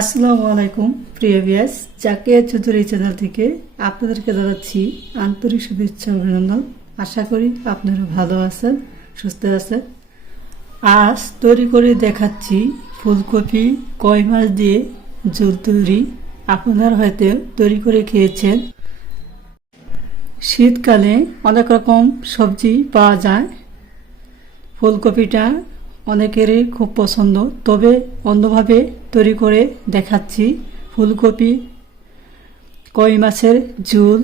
আসসালামু আলাইকুম প্রিয় ভিউয়ার্স, জাকিয়া চৌধুরী চ্যানেল থেকে আপনাদেরকে জানাচ্ছি আন্তরিক শুভেচ্ছা অভিনন্দন। আশা করি আপনারা ভালো আছেন, সুস্থ আছেন। আজ তৈরি করে দেখাচ্ছি ফুলকপি কই মাছ দিয়ে ঝোল তৈরি। আপনারা হয়তো তৈরি করে খেয়েছেন। শীতকালে অনেক রকম সবজি পাওয়া যায়। ফুলকপিটা অনেকেরই খুব পছন্দ, তবে অন্যভাবে তৈরি করে দেখাচ্ছি ফুলকপি কই মাছের ঝোল।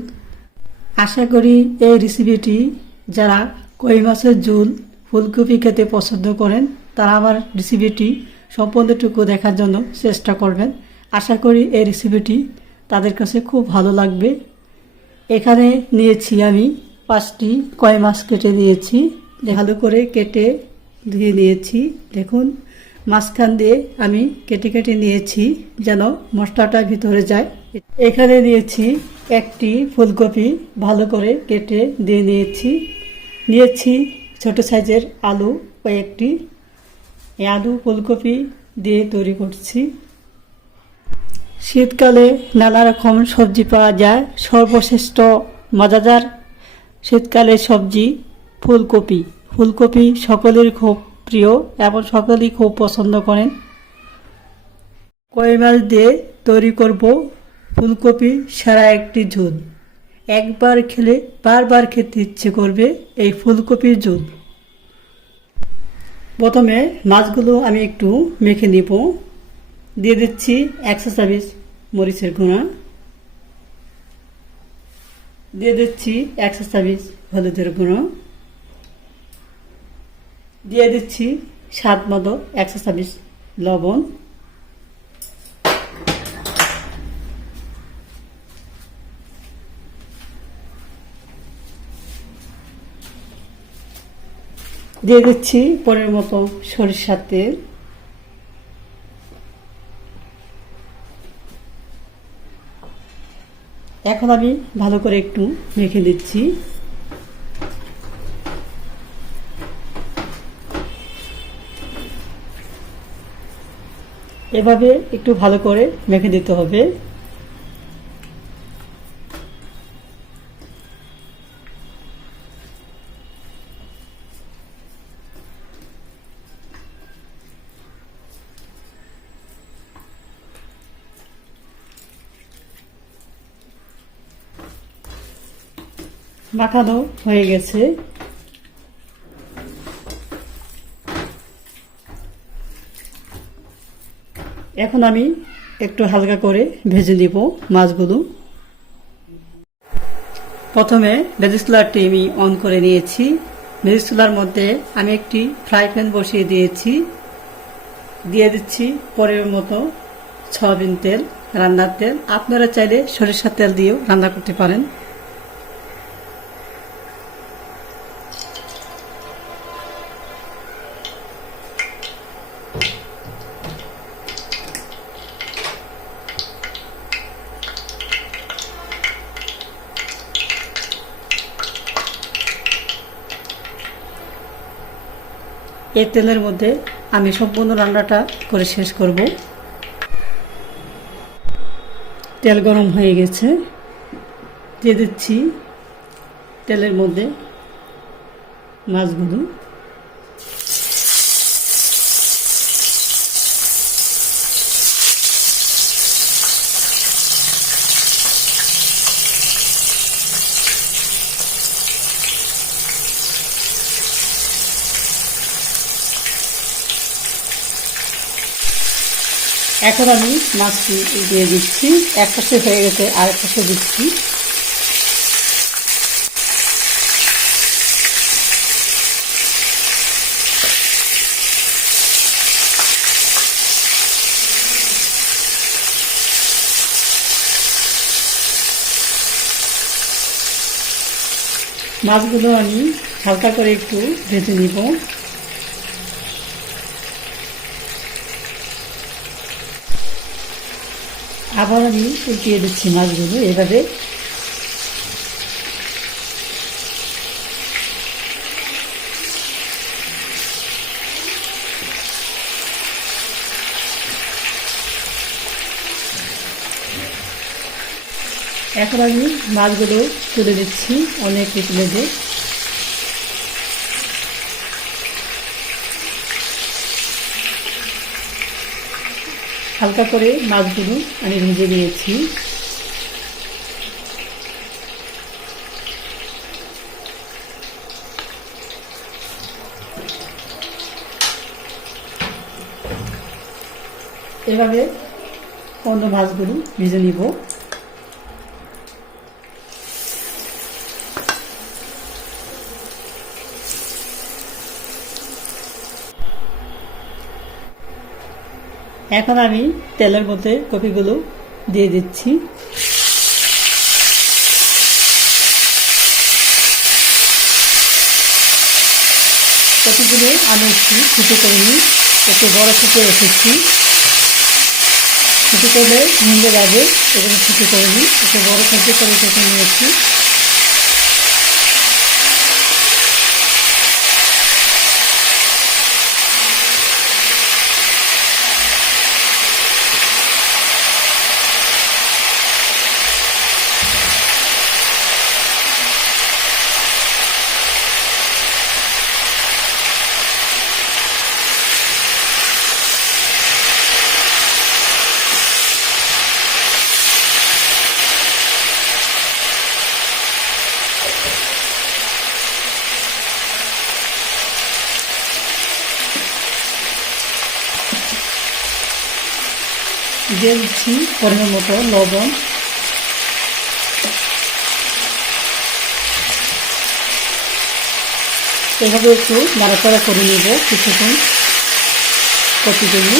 আশা করি এই রেসিপিটি যারা কই মাছের ঝোল ফুলকপি খেতে পছন্দ করেন তারা আমার রেসিপিটি সম্পূর্ণটুকু দেখার জন্য চেষ্টা করবেন। আশা করি এই রেসিপিটি তাদের কাছে খুব ভালো লাগবে। এখানে নিয়েছি আমি 5টি কই মাছ কেটে নিয়েছি, ভালো করে কেটে ধুয়ে নিয়েছি। দেখুন মাঝখান দিয়ে আমি কেটে কেটে নিয়েছি যেন মশলাটা ভিতরে যায়। এখানে নিয়েছি একটি ফুলকপি, ভালো করে কেটে দিয়ে নিয়েছি ছোট সাইজের আলু কয়েকটি। এই আলু ফুলকপি দিয়ে তৈরি করছি। শীতকালে নানা রকম সবজি পাওয়া যায়, সর্বশ্রেষ্ঠ মজাদার শীতকালের সবজি ফুলকপি। ফুলকপি সকলের খুব প্রিয় এবং সকলেই খুব পছন্দ করেন। কই মাছ দিয়ে তৈরি করব ফুলকপি সারা একটি ঝোল। একবার খেলে বারবার খেতে ইচ্ছে করবে এই ফুলকপির ঝোল। প্রথমে মাছগুলো আমি একটু মেখে নিব। দিয়ে দিচ্ছি 1 চা চামচ মরিচের গুঁড়া, দিয়ে দিচ্ছি 1 চা চামচ হলুদের গুঁড়ো, দিয়ে দিচ্ছি স্বাদ মতো 1 চা চামচ লবণ, দিয়ে দিচ্ছি পরের মতো সরিষার তেল, এখন আমি ভালো করে একটু মেখে দিচ্ছি। এভাবে একটু ভালো করে মেখে দিতে হবে। মাখানো হয়ে গেছে। এখন আমি একটু হালকা করে ভেজে নিব মাছগুলো। প্রথমে ভেজে চুলাটি আমি অন করে নিয়েছি। ভেজে চুলার মধ্যে আমি একটি ফ্রাই প্যান বসিয়ে দিয়েছি। দিয়ে দিচ্ছি পরিমাণ মতো সয়াবিন তেল, রান্নার তেল। আপনারা চাইলে সরিষার তেল দিয়েও রান্না করতে পারেন। এই তেলের মধ্যে আমি সম্পূর্ণ রান্নাটা করে শেষ করব। তেল গরম হয়ে গেছে, দিয়ে দিচ্ছি তেলের মধ্যে মাছগুলো। এখন আমি মাছটি দিয়ে দিচ্ছি। এক পাশে হয়ে গেছে, আরেক পাশে দিচ্ছি। মাছগুলো আমি হালকা করে একটু ভেজে নিব। আবার আমি উল্টিয়ে দিচ্ছি মাছগুলো এভাবে। এখন আমি মাছগুলো তুলে দিচ্ছি অনেক প্লেটে। হালকা করে মাছগুলো আমি ভেজে নিয়েছি। এভাবে অন্য মাছগুলো ভেজে নিব। এখন আমি তেলের মধ্যে কপিগুলো দিয়ে দিচ্ছি। কপিগুলো আমি একটু ফুটো করে নিই, একটু বড় ফুটে রেখেছি। ফুটো করলে ভেঙে যাবে, এখানে ফুটো করে নিই, একটু বড় ফুটো করে কেটে নিয়েছি। দিয়ে দিচ্ছি পরিমাণ মতো লবণ। এভাবে একটু নাড়াচাড়া করে নেব কিছুক্ষণ কপিগুলো।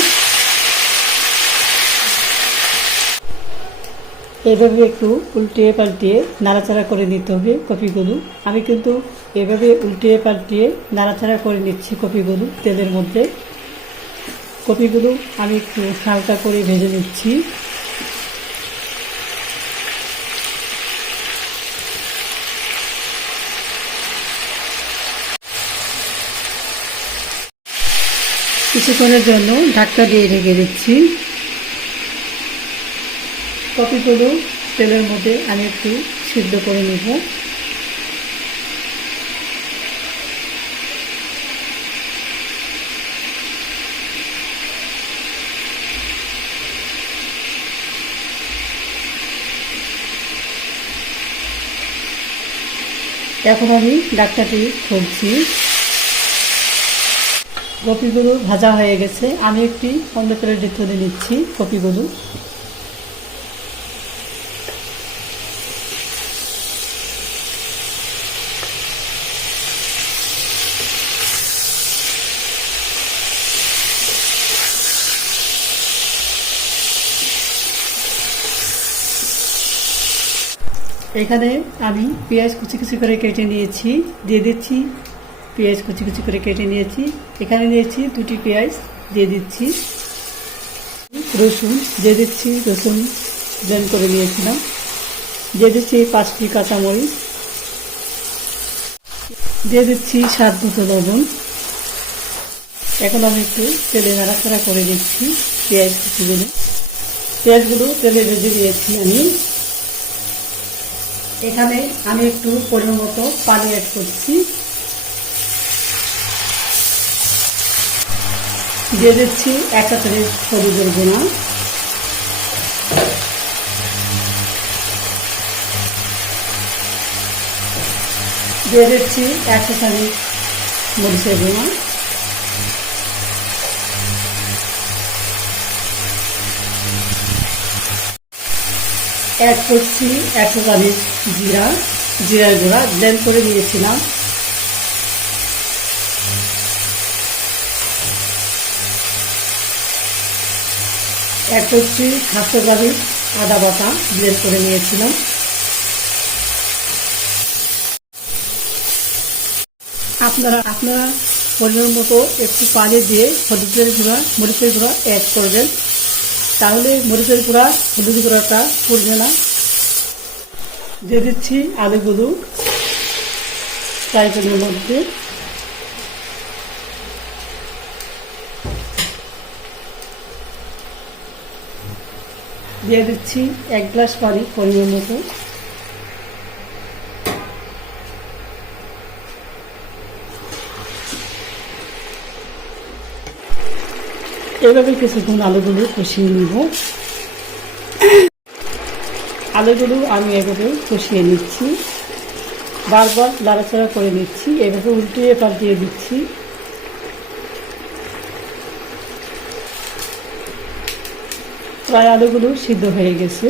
এভাবে একটু উল্টিয়ে পাল্টিয়ে নাড়াচাড়া করে নিতে হবে কপিগুলো। আমি কিন্তু এভাবে উল্টিয়ে পাল্টিয়ে নাড়াচাড়া করে নিচ্ছি কপিগুলো তেলের মধ্যে। কপিগুলো আমি একটু হালকা করে ভেজে নিচ্ছি। কিছুক্ষণের জন্য ঢাকনা দিয়ে ঢেকে দিচ্ছি। কপিগুলো তেলের মধ্যে আমি একটু সিদ্ধ করে নেব। এখন আমি ঢাকনাটি খুলছি। কপিগুলো ভাজা হয়ে গেছে, আমি একটি অন্য প্লেটে তুলে নিচ্ছি কপিগুলো। এখানে আমি পেঁয়াজ কুচি কুচি করে কেটে নিয়েছি, দিয়ে দিচ্ছি। পেঁয়াজ কুচি কুচি করে কেটে নিয়েছি, এখানে নিয়েছি 2টি পেঁয়াজ, দিয়ে দিচ্ছি। রসুন দিয়ে দিচ্ছি, রসুন ব্লেন্ড করে নিয়েছিলাম। দিয়ে দিচ্ছি 5টি কাঁচামরিচ, দিয়ে দিচ্ছি স্বাদ মতো লবণ। এখন আমি একটু তেলে নাড়াচাড়া করে দিচ্ছি পেঁয়াজ কুচিগুলো। পেঁয়াজগুলো তেলে ভেজে দিয়েছি আমি। এখানে আমি একটু পরিমাণ মতো পানি অ্যাড করছি। দিয়ে দিচ্ছি 1 চা চামচ হলুদের গুঁড়া, দিয়ে দিচ্ছি 1 চা চামচ মরিচের গুঁড়া, অ্যাড করছি 1 চা চামচ জিরার গুঁড়া ব্লেন্ড করে নিয়েছিলাম। অ্যাড করছি 1/2 চা চামচ আদা বাটা ব্লেন্ড করে নিয়েছিলাম। আপনারা পরিমাণ মতো একটু পানি দিয়ে হলুদের গুঁড়া মরিচের গুঁড়া অ্যাড করবেন, তাহলে মরিচের গুঁড়া হলুদ গুঁড়াটা পড়বে না। দিয়ে দিচ্ছি আলুগুলো ফ্রাই প্যানের মধ্যে। দিয়ে দিচ্ছি 1 গ্লাস পানি পরিমাণ মতো। এভাবে কিছুক্ষণ আলুগুলো কষিয়ে নিব। আলুগুলো আমি এভাবে কষিয়ে নিচ্ছি, বারবার নাড়াচাড়া করে নিচ্ছি, এভাবে উল্টিয়ে পাল্টিয়ে দিচ্ছি। প্রায় আলুগুলো সিদ্ধ হয়ে গেছে।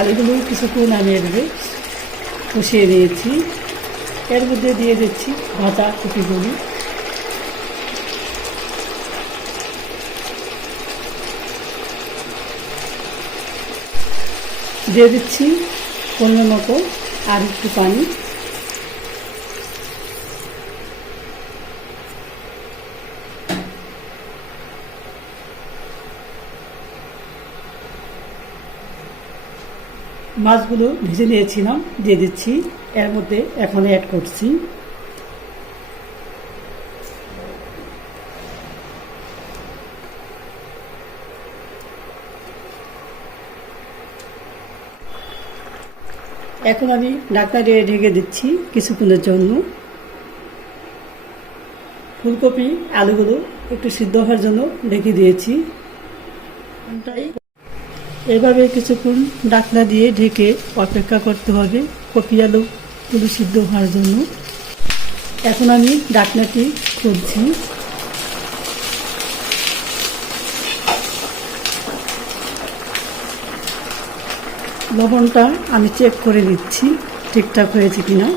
আলুগুলো কিছুক্ষণ আমি এভাবে কষিয়ে নিয়েছি। এর মধ্যে দিয়ে দিচ্ছি ভাজা কপিগুলি। দিয়ে দিচ্ছি পরিমাণ মতো আর একটু পানি। মাছগুলো ভেজে নিয়েছিলাম, দিয়ে দিচ্ছি এর মধ্যে, এখন অ্যাড করছি। এখন আমি ঢাকনা দিয়ে ঢেকে দিচ্ছি কিছুক্ষণের জন্য। ফুলকপি আলুগুলো একটু সিদ্ধ হওয়ার জন্য ঢেকে দিয়েছি। এভাবে কিছুক্ষণ ঢাকনা দিয়ে ঢেকে অপেক্ষা করতে হবে কপি আলুগুলো সিদ্ধ হওয়ার জন্য। এখন আমি ঢাকনাটি খুলছি। লবণটা আমি চেক করে নিচ্ছি ঠিকঠাক হয়েছে কিনা।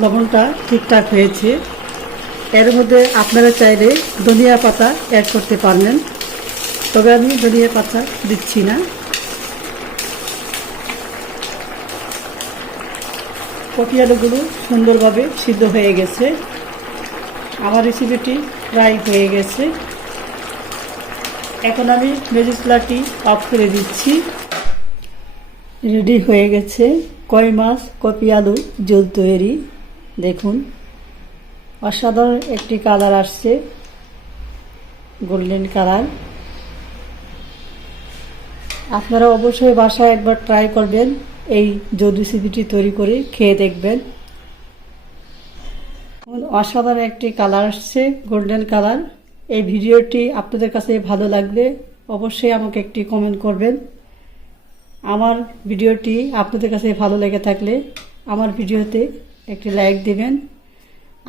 লবণটা ঠিকঠাক হয়েছে। এর মধ্যে আপনারা চাইলে ধনিয়া পাতা অ্যাড করতে পারবেন, তবে আমি ধনিয়া পাতা দিচ্ছি না। কপি আলুগুলো সুন্দরভাবে সিদ্ধ হয়ে গেছে। আমার রেসিপিটি প্রায় হয়ে গেছে। এখন আমি মশলাটি অফ করে দিচ্ছি। রেডি হয়ে গেছে কই মাছ কপি আলু ঝোল তৈরি। দেখুন অসাধারণ একটি কালার আসছে, গোল্ডেন কালার। আপনারা অবশ্যই বাসায় একবার ট্রাই করবেন, এই ঝোল রেসিপিটি তৈরি করে খেয়ে দেখবেন। অসাধারণ একটি কালার আসছে, গোল্ডেন কালার। এই ভিডিওটি আপনাদের কাছে ভালো লাগলে অবশ্যই আমাকে একটি কমেন্ট করবেন। আমার ভিডিওটি আপনাদের কাছে ভালো লেগে থাকলে আমার ভিডিওতে একটি লাইক দেবেন।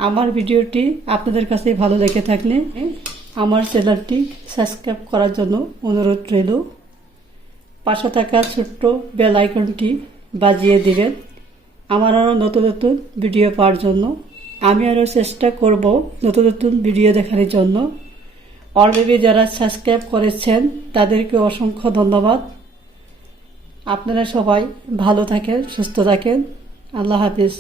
আমার ভিডিওটি আপনাদের কাছে ভালো লেগে থাকলে আমার চ্যানেলটি সাবস্ক্রাইব করার জন্য অনুরোধ রইল। পাশে থাকা ছোট্ট বেল আইকনটি বাজিয়ে দেবেন আমার আরও নতুন নতুন ভিডিও পাওয়ার জন্য। আমি আরও চেষ্টা করব নতুন নতুন ভিডিও দেখার জন্য। অলরেডি যারা সাবস্ক্রাইব করেছেন তাদেরকে অসংখ্য ধন্যবাদ। আপনারা সবাই ভালো থাকেন, সুস্থ থাকেন। আল্লাহ হাফিজ।